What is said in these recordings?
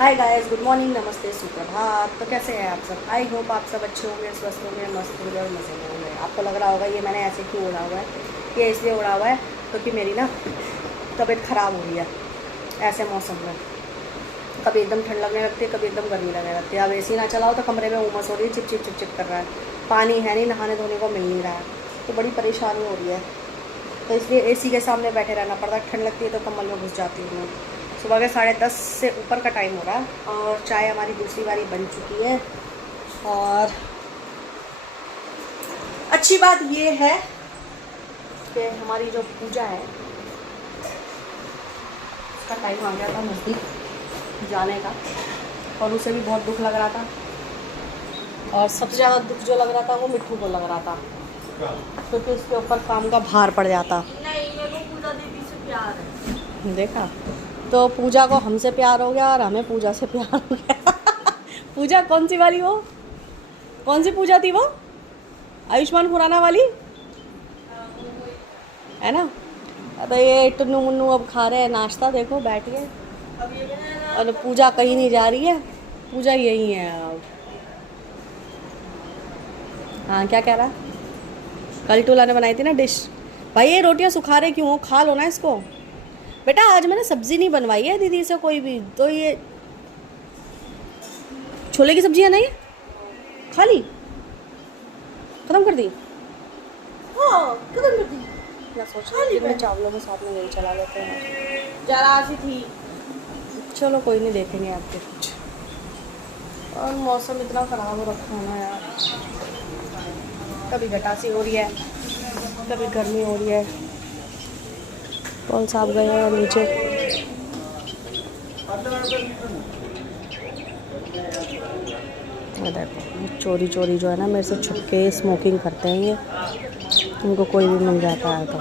Hi guys, good morning, नमस्ते, सुप्रभात। तो कैसे हैं आप सब? आई होप आप सब अच्छे होंगे, स्वस्थ होंगे, मस्त होंगे और मज़े में होंगे। आपको लग रहा होगा ये मैंने ऐसे क्यों उड़ा हुआ है, ये इसलिए उड़ा हुआ है क्योंकि मेरी ना तबीयत ख़राब हो रही है ऐसे मौसम में। कभी एकदम ठंड लगने लगती है, कभी एकदम गर्मी लगने लगती है। अब एसी ना चलाओ तो कमरे में उमस हो रही है, चिप चिप चिप चिप कर रहा है, पानी है नहीं, नहाने धोने को मिल नहीं रहा है, तो बड़ी परेशानी हो रही है। तो इसलिए एसी के सामने बैठे रहना पड़ता है। ठंड लगती है तो कम्बल में घुस जाती हूँ मैं। सुबह के 10:30 से ऊपर का टाइम हो रहा है और चाय हमारी दूसरी बारी बन चुकी है। और अच्छी बात ये है कि हमारी जो पूजा है उसका टाइम आ गया था नज़दीक जाने का, और उसे भी बहुत दुख लग रहा था। और सबसे ज़्यादा दुख जो लग रहा था वो मिट्टू को लग रहा था, क्योंकि उसके ऊपर काम का भार पड़ जाता। नहीं, मेरे को पूजा दीदी से प्यार है। देखा, तो पूजा को हमसे प्यार हो गया और हमें पूजा से प्यार हो गया। पूजा कौन सी वाली वो? कौन सी पूजा थी वो? आयुष्मान खुराना वाली है ना? अब ये टुन्नू मुन्नू अब खा रहे हैं नाश्ता, देखो बैठ के। और पूजा कहीं नहीं जा रही है, पूजा यही है अब। हाँ, क्या कह रहा है? कल टूला ने बनाई थी ना डिश। भाई ये रोटियां सुखा रहे क्यों हो? खा लो ना इसको। बेटा आज मैंने सब्जी नहीं बनवाई है दीदी से कोई भी, तो ये छोले की सब्जी है नहीं, खा ली, खत्म कर दी। हाँ, खत्म कर दी। मैं सोच रही थी चावलों में साथ में यही चला लेते हैं, जरा सी थी। चलो कोई नहीं, देखेंगे आपके कुछ। और मौसम इतना ख़राब हो रखा है ना यार, कभी घटासी हो रही है, कभी गर्मी हो रही है। कौन साहब गए हैं नीचे? देखो चोरी चोरी जो है ना मेरे से छुप के स्मोकिंग करते हैं ये, उनको कोई भी मिल जाता है तो।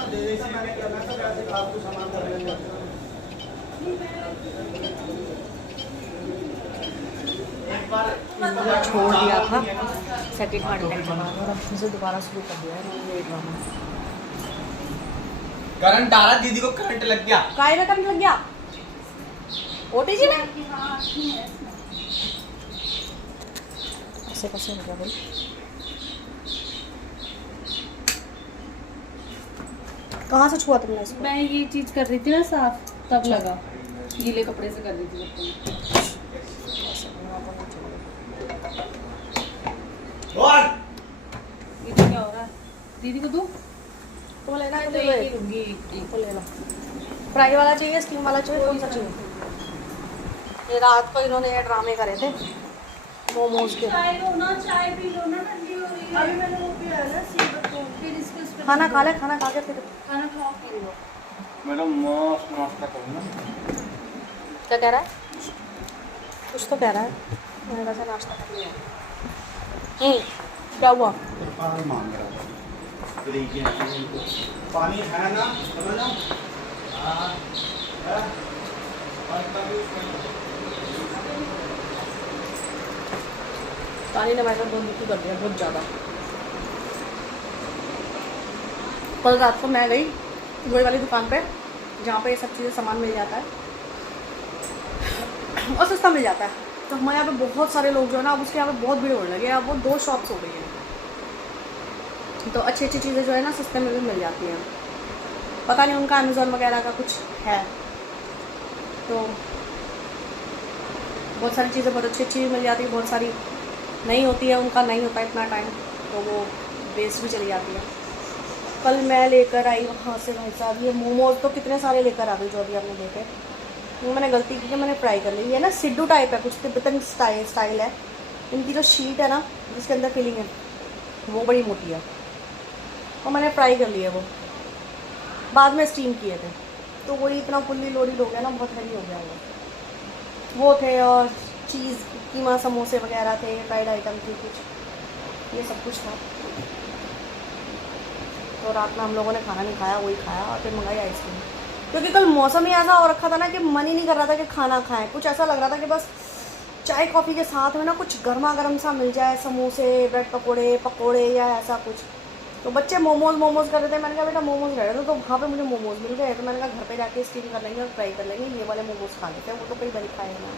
छोड़ दिया था सेकंड हार्ट अटैक के बाद और अब फिर से दोबारा शुरू कर दिया है ये ड्रामा। करंट आ रहा, दीदी को करंट लग गया। काय में करंट लग गया? ओटीजी में ऐसे कैसे हो गया भाई? कहाँ से छुआ तुमने इसको? मैं ये चीज कर रही थी ना साफ, तब लगा। गीले कपड़े से कर रही थी जब और ये तो क्या हो रहा है? दीदी को दूं? तुम लेना है तो तो एक ही ले लूंगी, तो ले लो। फ्राई वाला चाहिए, स्टीम वाला चाहिए, कौन सा चाहिए? ये रात को इन्होंने ये ड्रामे करे थे मोमोज के। चाय लो ना, चाय पी लो ना, ठंडी हो रही है। अभी मैंने वो पिया है ना सीरप को, फिर इसके उस पे खाना खा ले, खाना खा के फिर खाना खाओ फिर लो। मैडम मस्त नाश्ता करूँ ना। क्या कह रहा है? कुछ तो कह रहा है। मैंने वैसे नाश्ता कर लिया। क्या हुआ? पानी मांग रहा था। तो देखिए पानी है ना, समझ ना? हाँ, है। और कभी पानी ने मेरे को दुखी कर दिया बहुत ज़्यादा। कल रात को मैं गई वही वाली दुकान पे जहाँ पे ये सब चीज़ें सामान मिल जाता है और सस्ता मिल जाता है। तो हमारे यहाँ पे बहुत सारे लोग जो है ना, अब उसके यहाँ पे बहुत भीड़ होने लगी है। अब वो 2 शॉप्स हो गई हैं, तो अच्छी अच्छी चीज़ें जो है ना सस्ते में भी मिल जाती हैं। पता नहीं उनका अमेज़ॉन वगैरह का कुछ है, तो बहुत सारी चीज़ें बहुत अच्छी अच्छी मिल जाती है, बहुत सारी नहीं होती है, उनका नहीं होता इतना टाइम, तो वो वेस्ट भी चली जाती है। कल मैं लेकर आई वहाँ से भाई साहब ये मोमोज, तो कितने सारे लेकर आ गई जो अभी आपने देखे। वो मैंने गलती की कि मैंने फ्राई कर ली। ये ना सिड्डू टाइप है, कुछ तिब्बतन स्टाइल है। इनकी जो शीट है ना जिसके अंदर फिलिंग है वो बड़ी मोटी है, और मैंने फ्राई कर लिया। वो बाद में स्टीम किए थे, तो वही इतना फुल्ली लोडेड हो गया ना, बहुत हैवी हो गया वो थे। और चीज़ कीमा समोसे वगैरह थे, फ्राइड आइटम थी कुछ, ये सब कुछ था। तो रात में हम लोगों ने खाना नहीं खाया, वही खाया और फिर मंगाई आइसक्रीम, क्योंकि कल मौसम ही ऐसा हो रखा था ना कि मन ही नहीं कर रहा था कि खाना खाएं। कुछ ऐसा लग रहा था कि बस चाय कॉफ़ी के साथ में ना कुछ गर्मा गर्म सा मिल जाए, समोसे, ब्रेड पकोड़े या ऐसा कुछ। तो बच्चे मोमोज कर रहे थे। मैंने कहा बेटा मोमोज रह रहे थे, तो वहाँ पे मुझे मोमोज मिल गए। तो मैंने कहा घर पे जाके स्टीम कर लेंगे और फ्राई कर लेंगे, ये वाले मोमोज खा लेते हैं, वो तो कई बार खाए ना।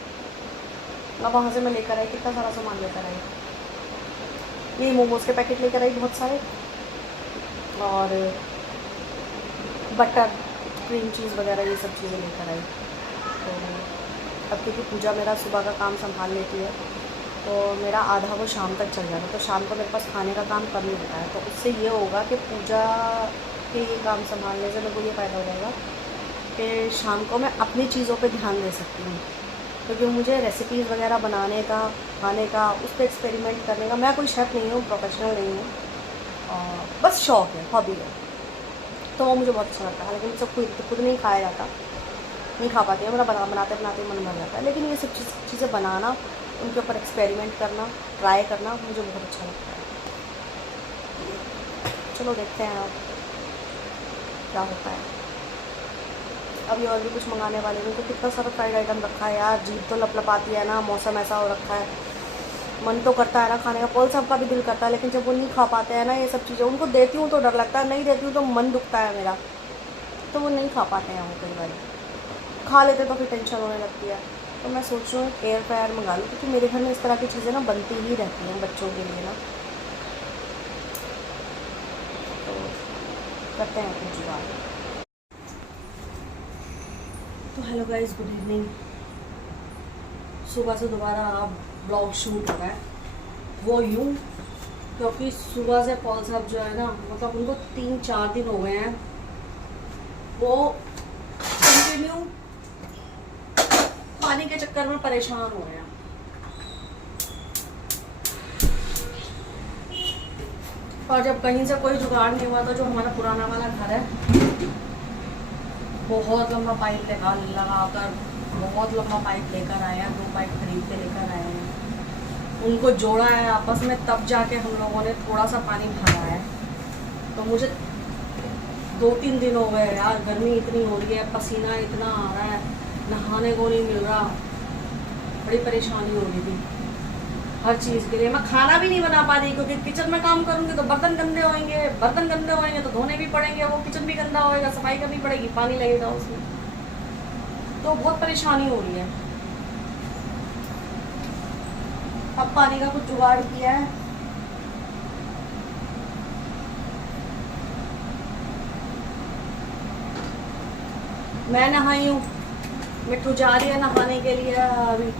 अब वहाँ से मैं लेकर आई, कितना सारा सामान लेकर आई। ये मोमोज़ के पैकेट लेकर आई बहुत सारे, और बटर क्रीम चीज़ वगैरह ये सब चीज़ें लेकर आई। तो अब क्योंकि पूजा मेरा सुबह का काम संभाल लेती है, तो मेरा आधा वो शाम तक चल जाता है, तो शाम को मेरे पास खाने का काम कम ही होता है। तो उससे ये होगा कि पूजा के ये काम संभालने से मेरे को ये फ़ायदा हो जाएगा कि शाम को मैं अपनी चीज़ों पे ध्यान दे सकती हूँ, क्योंकि मुझे रेसिपीज़ वगैरह बनाने का, खाने का, उस पर एक्सपेरिमेंट करने का, मैं कोई शेफ़ नहीं हूँ, प्रोफेशनल नहीं हूँ, और बस शौक़ है, हॉबी है, तो वो मुझे बहुत अच्छा लगता है। लेकिन सब खुद नहीं खाया जाता, नहीं खा पाती है, मेरा बनाते बनाते मन भर जाता है। लेकिन ये सब चीज़ें बनाना, उनके ऊपर एक्सपेरिमेंट करना, ट्राई करना मुझे बहुत अच्छा लगता है। चलो देखते हैं अब क्या होता है। अभी और भी कुछ मंगाने वाले हैं, तो कितना सारा फ्राइड आइटम रखा है यार, जीभ तो लपलपाती है ना, मौसम ऐसा हो रखा है, मन तो करता है ना खाने का, पॉल सबका भी दिल करता है, लेकिन जब वो नहीं खा पाते हैं ना ये सब चीज़ें, उनको देती हूँ तो डर लगता है, नहीं देती हूँ तो मन दुखता है मेरा, तो वो नहीं खा पाते हैं। वो कई बार खा लेते तो फिर टेंशन होने लगती है। तो मैं सोच रही हूँ एयर फ्रायर मंगा लूँ, क्योंकि मेरे घर में इस तरह की चीज़ें ना बनती ही रहती हैं बच्चों के लिए ना। तो करते हैं कुछ जुगाड़। तो हेलो गाइस, गुड इवनिंग। सुबह से दोबारा अब ब्लॉग शूट हो रहा है, वो यूँ क्योंकि सुबह से पॉल साहब जो है ना, मतलब उनको 3-4 दिन हो गए हैं, वो कंटिन्यू पानी के चक्कर में परेशान हो रहे हैं। और जब कहीं से कोई जुगाड़ नहीं हुआ, तो जो हमारा पुराना वाला घर है, बहुत लंबा पाइप लगाकर बहुत लंबा पाइप लेकर आए हैं, 2 पाइप खरीद के लेकर आए हैं, उनको जोड़ा है आपस में, तब जाके हम लोगों ने थोड़ा सा पानी भरा है। तो मुझे 2-3 दिन हो गए यार, गर्मी इतनी हो रही है, पसीना इतना आ रहा है, नहाने को नहीं मिल रहा, बड़ी परेशानी हो रही थी हर चीज़ के लिए। मैं खाना भी नहीं बना पा रही, क्योंकि किचन में काम करूँगी तो बर्तन गंदे होंगे तो धोने भी पड़ेंगे, वो किचन भी गंदा होएगा, सफाई करनी पड़ेगी, पानी लगेगा उसमें, तो बहुत परेशानी हो रही है। अब पानी का कुछ जुगाड़ किया है, मैं नहाई हूँ, मिट्टू जा रही है नहाने के लिए अभी,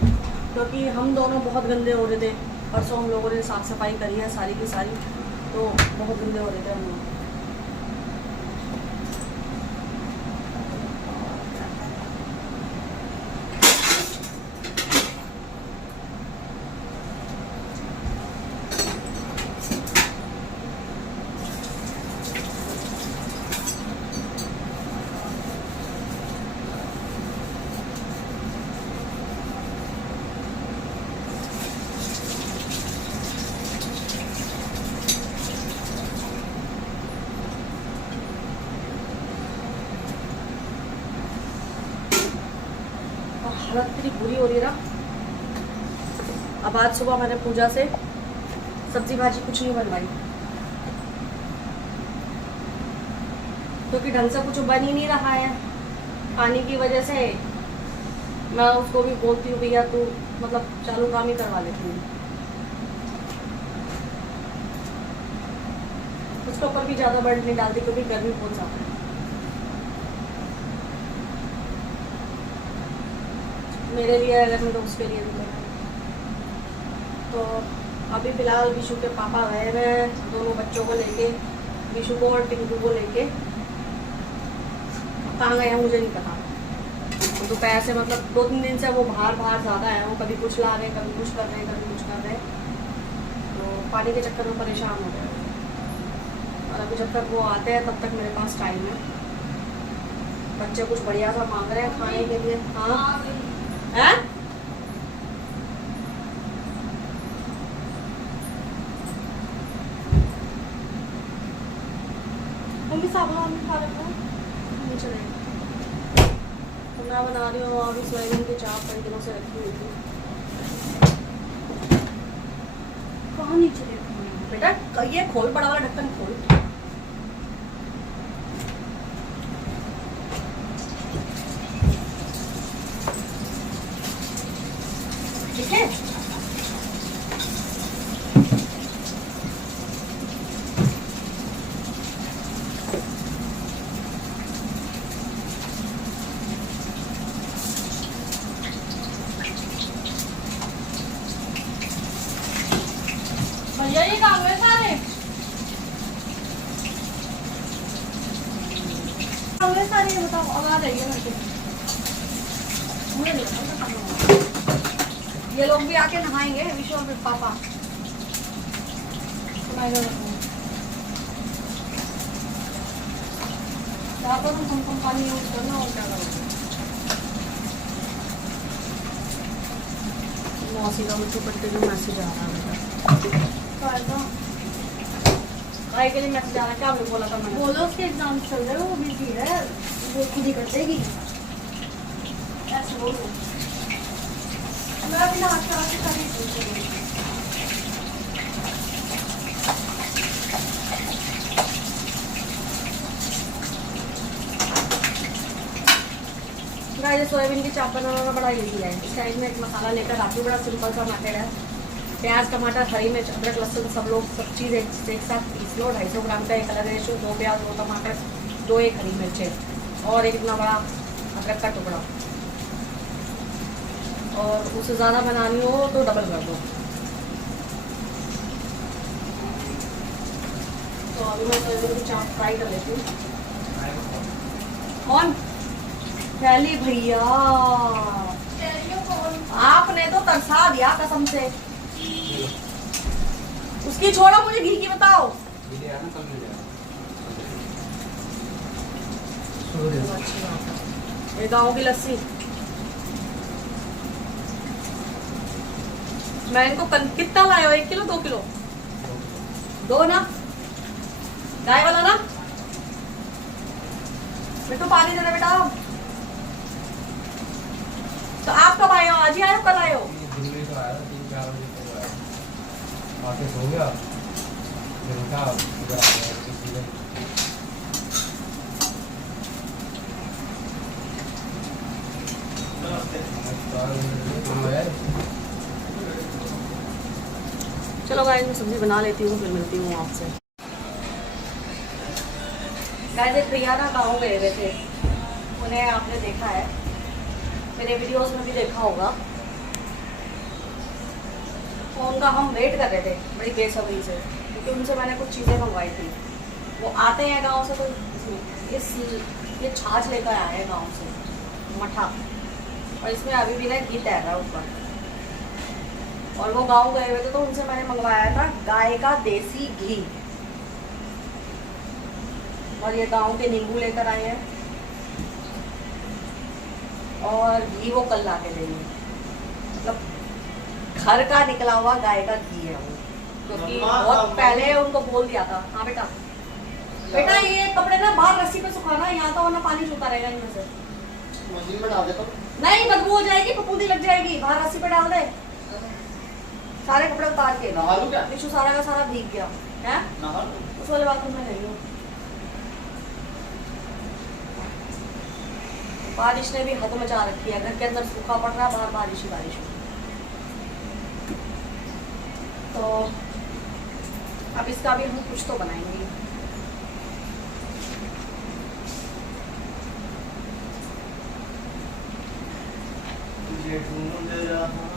क्योंकि हम दोनों बहुत गंदे हो रहे थे। परसों हम लोगों ने साफ़ सफाई करी है सारी की सारी, तो बहुत गंदे हो रहे थे हम लोग। हालत इतनी बुरी हो रही है ना। अब आज सुबह मैंने पूजा से सब्जी भाजी कुछ नहीं बनवाई, क्योंकि ढंग से कुछ बन ही नहीं रहा है पानी की वजह से। मैं उसको भी बोलती हूँ भैया तू मतलब चालू काम ही करवा लेती हूँ, उसके ऊपर भी ज़्यादा बर्डन नहीं डालती, क्योंकि गर्मी बहुत ज़्यादा है। मेरे लिए अलग में तो उसके लिए भी लेना। तो अभी फ़िलहाल विशु के पापा गए हैं दोनों बच्चों को लेके, विशु को और टिंकू को लेके। कहाँ गए हैं मुझे नहीं पता। तो दोपहर से मतलब 2-3 दिन से वो बाहर ज़्यादा है, वो कभी कुछ ला रहे हैं, कभी कुछ कर रहे हैं, कभी कुछ कर रहे हैं, तो पानी के चक्कर में परेशान हो गए। और अभी जब तक वो आते हैं तब तक मेरे पास टाइम है। बच्चे कुछ बढ़िया सा मांग रहे हैं खाने के लिए। हाँ हैं? मम्मी साबुन खा रहे हो? नहीं चलेगा। तो मैं बना रही हूँ अभी सोयाबीन की चाप, कई दिनों से रखी हुई थी। कहाँ नहीं चलेगा बेटा, ये खोल, बड़ा वाला ढक्कन खोल। ठीक है। भैया ये काम है सारे काम है सारे, ये बताओ अब आ जाइए घर पे। मुझे नहीं पता काम होगा। ये लोग भी आके नहाएंगे, विशु और पापा तुम्हारे घर पर तुम कम पानी यूज करना और क्या करोगे। मौसी का मुझको कंटिन्यू मैसेज आ रहा है मेरा। भाई के लिए मैसेज आ रहा है, क्या बोला था मैंने? बोलो उसके एग्जाम चल रहे हैं, वो बिजी है, वो खुद ही कर देगी। ऐसे बोलो, मैं अभी नहा के आके सारी पूछूंगी। गाइस सोयाबीन की चाप बनाना बड़ा इजी है। इस टाइम में एक मसाला लेकर आती हूँ, बड़ा सिंपल सा मेथड है। प्याज, टमाटर, हरी मिर्च, अदरक, लहसुन सब लोग सब चीज़ एक साथ पीस लो। 250 ग्राम का एक अलग रेशो, 2 प्याज, 2 टमाटर, 2 एक हरी मिर्चें और एक इतना बड़ा अदरक का टुकड़ा। और उससे ज़्यादा बनानी हो तो डबल कर दो। तो अभी मैं सोयाबीन की चाप फ्राई कर लेती हूँ। कौन? पहले भैया आपने तो तरसा दिया कसम से। उसकी छोड़ो, मुझे घी की बताओ। ये गाँव की लस्सी मैं इनको कितना लाए हो? 1 किलो 2 किलो? 2 ना, गाय वाला ना। बेटू पानी दे दे बेटा। तो आप कब आए हो? आज ही आए हो, कल आए हो? दिल्ली तो आया था 3-4 बजे तक आया, वापस हो गया, फिर उठा इधर आ गया किसी ने। चलो गाइस मैं सब्जी बना लेती हूँ, फिर मिलती हूँ आपसे। गाइस एक भैया ना गाँव गए हुए थे, उन्हें आपने देखा है, मेरे वीडियोस में भी देखा होगा। तो उनका हम वेट कर रहे थे बड़ी बेसब्री से, क्योंकि उनसे मैंने कुछ चीज़ें मंगवाई थी। वो आते हैं गांव से, तो ये छाछ लेकर आए हैं गांव से, मठा, और इसमें अभी भी ना घी तैर रहा है ऊपर। और वो गांव गए हुए थे, तो उनसे मैंने मंगवाया था गाय का देसी घी। और ये गांव के नींबू लेकर आए हैं, और घी वो कल ला के देंगे। मतलब घर का निकला हुआ गाय का घी है वो, क्योंकि बहुत पहले उनको बोल दिया था। हाँ बेटा, बेटा ये कपड़े ना बाहर रस्सी पे सुखाना, यहाँ तो वरना पानी छूता रहेगा इनमें से। मशीन में डाल देता हूँ। नहीं, बदबू हो जाएगी, फफूंदी लग जाएगी। बाहर रस्सी पे डाल दे, सारे कपड़े उतार के। नहा लूं क्या? विशु सारा का सारा भीग गया है। नहा लूं? उस वाले बाथरूम में नहीं हूँ। बारिश ने भी हद मचा रखी है, घर के अंदर सूखा पड़ रहा है, बाहर बारिश ही बारिश हो। तो अब इसका भी हम कुछ तो बनाएंगे। तुझे ढूंढ रहा हूं।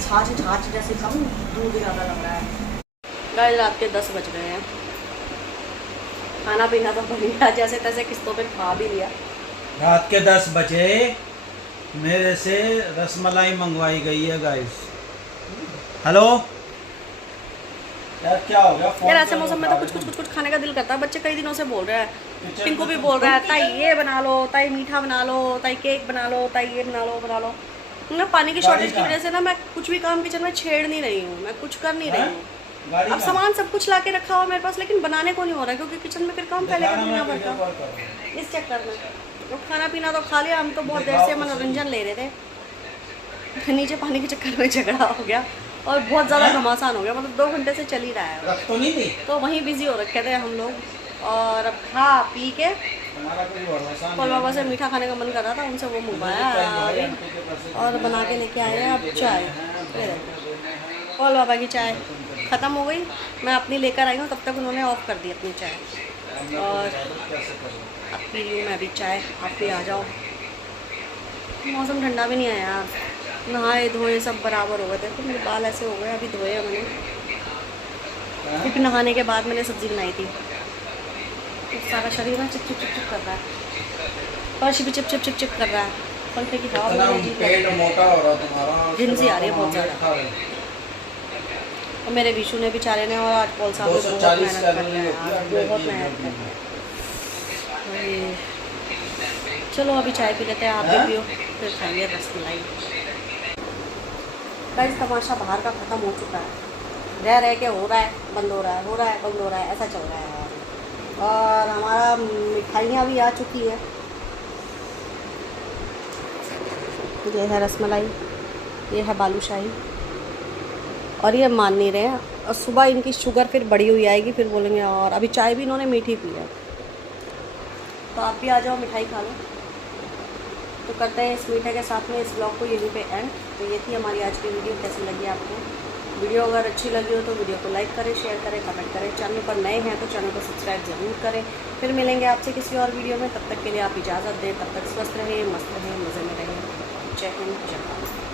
छाछ छाछ जैसे कम, दूध ज़्यादा लग रहा है। गाइस रात के 10 बज गए हैं, खाना पीना तो बढ़िया जैसे तैसे किस्तों पे खा भी लिया। रात के 10 बजे मेरे से रसमलाई मंगवाई गई है गाइस। हेलो यार, क्या हो गया? यार ऐसे मौसम में तो कुछ खाने का दिल करता है। बच्चे कई दिनों से बोल रहे हैं, पिंकू भी बोल रहा है, ताई ये बना लो, ताई मीठा बना लो, ताई केक बना लो, ताई ये बना लो। ना पानी की शॉर्टेज की वजह से ना मैं कुछ भी काम किचन में छेड़ नहीं रही हूँ, मैं कुछ कर नहीं रही हूँ। अब सामान सब कुछ लाके रखा हुआ मेरे पास, लेकिन बनाने को नहीं हो रहा है, क्योंकि किचन में फिर काम पहले करना पड़ता इस चक्कर में। तो खाना पीना तो खा लिया, हम तो बहुत देर से मनोरंजन ले रहे थे। नीचे पानी के चक्कर में झगड़ा हो गया और बहुत ज़्यादा घमासान हो गया, मतलब 2 घंटे से चल ही रहा है। तो नहीं थी, तो वहीं बिजी हो रखे थे हम लोग। और अब खा पी के हमारा कोई भरोसा कल बाबा से मीठा खाने का मन कर रहा था, उनसे वो मंगवाया और बना के लेके आए हैं। अब चाय, कल बाबा की चाय ख़त्म हो गई, मैं अपनी लेकर आई हूँ, तब तक उन्होंने ऑफ़ कर दी अपनी चाय। और अब पी रही हूँ मैं भी चाय, आप भी आ जाओ। मौसम ठंडा भी नहीं है यार, नहाए धोए सब बराबर हो गए थे, तो मेरे बाल ऐसे हो गए, अभी धोए हैं मैंने, क्योंकि नहाने के बाद मैंने सब्ज़ी बनाई थी। तो सारा शरीर ना चिप चिप चिप चिप कर रहा है, फर्श भी चिप चिप चिप चिप कर रहा है, पंखे की हवा इतना में पेट मोटा हो रहा तुम्हारा, घिनसी आ रही है बहुत ज़्यादा। और मेरे विशु ने बेचारे ने, और आज पॉल साहब ने बहुत मेहनत कर रहे हैं, बहुत मेहनत कर रहे हैं। चलो अभी चाय पी लेते हैं, आप भी पियो, फिर खाइए रसमलाई। गाइस तमाशा बाहर का ख़त्म हो चुका है, रह के हो रहा है बंद हो रहा है, हो रहा है बंद हो रहा है, ऐसा चल रहा है। और हमारा मिठाइयाँ भी आ चुकी है, ये है रसमलाई, ये है बालूशाही, और ये मान नहीं रहे हैं। और सुबह इनकी शुगर फिर बढ़ी हुई आएगी, फिर बोलेंगे। और अभी चाय भी इन्होंने मीठी पी है, तो आप भी आ जाओ मिठाई खा लो। तो करते हैं इस मीठे के साथ में इस ब्लॉग को यहीं पे एंड। तो ये थी हमारी आज की वीडियो, कैसी लगी आपको? वीडियो अगर अच्छी लगी हो तो वीडियो को लाइक करें, शेयर करें, कमेंट करें। चैनल पर नए हैं तो चैनल को सब्सक्राइब ज़रूर करें। फिर मिलेंगे आपसे किसी और वीडियो में, तब तक के लिए आप इजाज़त दें। तब तक स्वस्थ रहें, मस्त रहें, मज़े में रहें। जय हिंद, जय भारत।